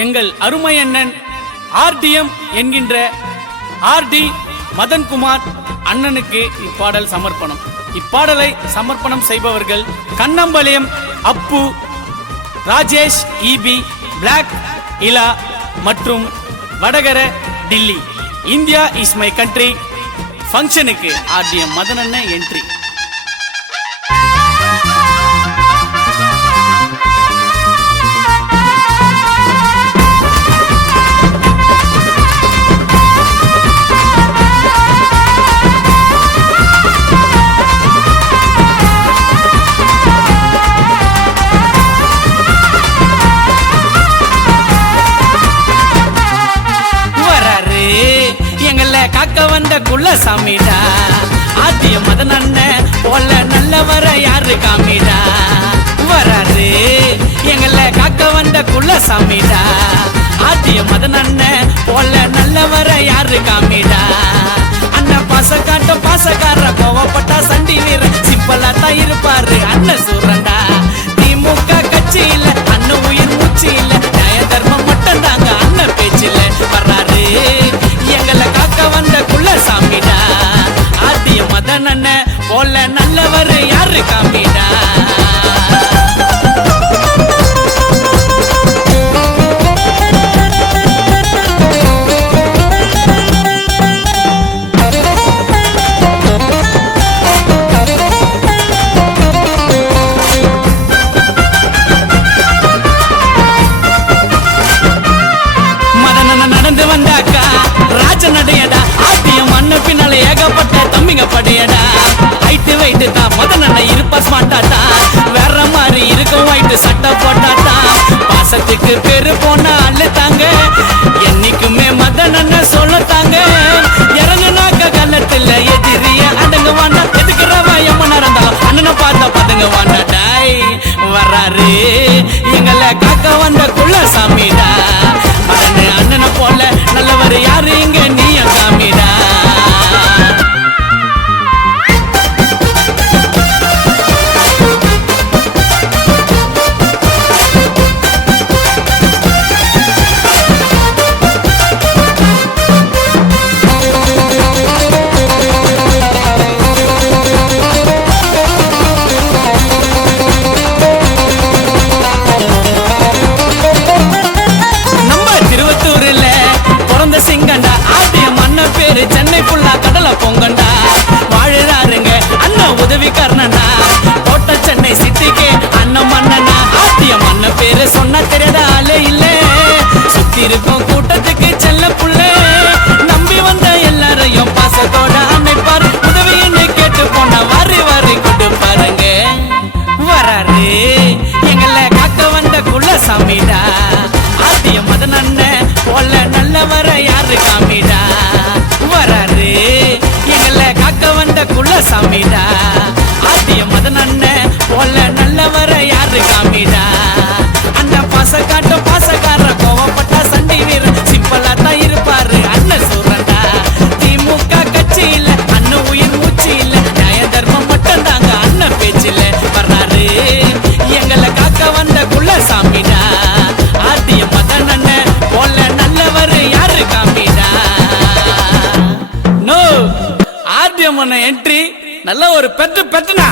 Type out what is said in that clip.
எங்கள் அருமை அண்ணன் ஆர்டிஎம் என்கின்ற ஆர்டி மதன்குமார் அண்ணனுக்கு இப்பாடல் சமர்ப்பணம். இப்பாடலை சமர்ப்பணம் செய்பவர்கள் கண்ணம்பாளையம் அப்பு, ராஜேஷ் இபி, பிளாக் இலா மற்றும் Vadakara Delhi. India is my country ஃபங்க்ஷனுக்கு ஆர்டிஎம் மதன் அண்ணன் என்ட்ரி. காக்க வந்த குலசாமிடா ஆர்டிஎம் மதன் அண்ணன் போல நல்லவர யாரு காமிடா. வராரு எங்களை காக்க வந்த குலசாமிடா ஆர்டிஎம் மதன் அண்ணன் போல நல்லவர யாரு காமிடா. அண்ணன் பாசக்கார கோவப்பட்டா சண்டி வீர சிப்பலா தான் இருப்பாரு அண்ணன் சூரண்டா. திமுக கட்சி இல்ல அண்ணன் உயிர் மூச்சு இல்ல, நியாய தர்மம் மட்டும் தாங்க அண்ணன் பேச்சில்ல. வர்றாரு எங்களை காக்க வந்த குலசாமிடா ஆர்டிஎம் மதன் அண்ணன் போல நல்லவர் யாரு காமிடா. நடந்து வந்தாக்கா ராஜ நடையடா ஆர்டிஎம் அண்ணன் பின்னால ஏகப்பட்ட தம்பிங்க படையடா. ஹைட்டு வெயிட்டு தான் மதன் அண்ணன் இருப்பா ஸ்மார்ட்டாட்டா, வேற மாதிரி இருக்கும் வைட்டு சட்டை போட்டாட்டா. பாசத்துக்கு பேரு போன அள்ளு தாங்க என்னைக்குமே மதன் அண்ணன் சொல்லத்தாங்க. இறங்குனாக்க கள்ளத்துல எதிரிய அடங்க வாண்டா, எதுக்குறவா எம்மனா இருந்தாலும் அண்ணனை பார்த்தா பதங்க வாண்டாடாய். வர்றாரு எங்களை காக்க வந்த குலசாமிடா அண்ணனை போல நல்லவர் யாரு இங்க நீ காமிடா. சிங்கண்டா ஆர்டிஎம் அண்ணன் பேரு சென்னை ஃபுல்லா கடலை பொங்கண்டா. வாழுறாருங்க அண்ணன் உதவிக்காரனா கோட்ட சென்னை சிட்டிக்கு அண்ணன் மன்னனா. ஆர்டிஎம் அண்ணன் பேரு சொன்னா தெரியாத ஆளே இல்ல, சுத்தி இருக்கும் கூட்டத்துக்கு செல்ல புள்ள. நம்பி வந்த எல்லாரையும் பாசத்தோட அன்னைப்பாரு, உதவின்னு கேட்டு போனா வாரி கொண்டு பாருங்க. வராரு எங்களை காக்க வந்த குலசாமிடா ஆர்டிஎம் மதன் அண்ணன் போல நல்லவர யாரு காமிடா. வராரு எங்களை காக்க வந்த குலசாமிடா ஆர்டிஎம் மதன் அண்ணன் போல நல்லவர யாரு காமிடா. அண்ணன் பாசக்கார கோவப்பட்டா சண்டி வீர சிப்பலா தான் இருப்பாரு அண்ணன் சூரண்டா. திமுக கட்சி இல்ல அண்ணன் உயிர் மூச்சு இல்ல, நியாய தர்மம் மட்டும் தாங்க அண்ணன் பேச்சில்ல. வர்றாரு எங்களை காக்க வந்த குலசாமிடா ஆர்டிஎம் மதன் அண்ணன் போல நல்லவர் யாரு காமிடா. நோ ஆர்டிஎம் அண்ணன் என்ட்ரி நல்ல ஒரு பெட்டுனா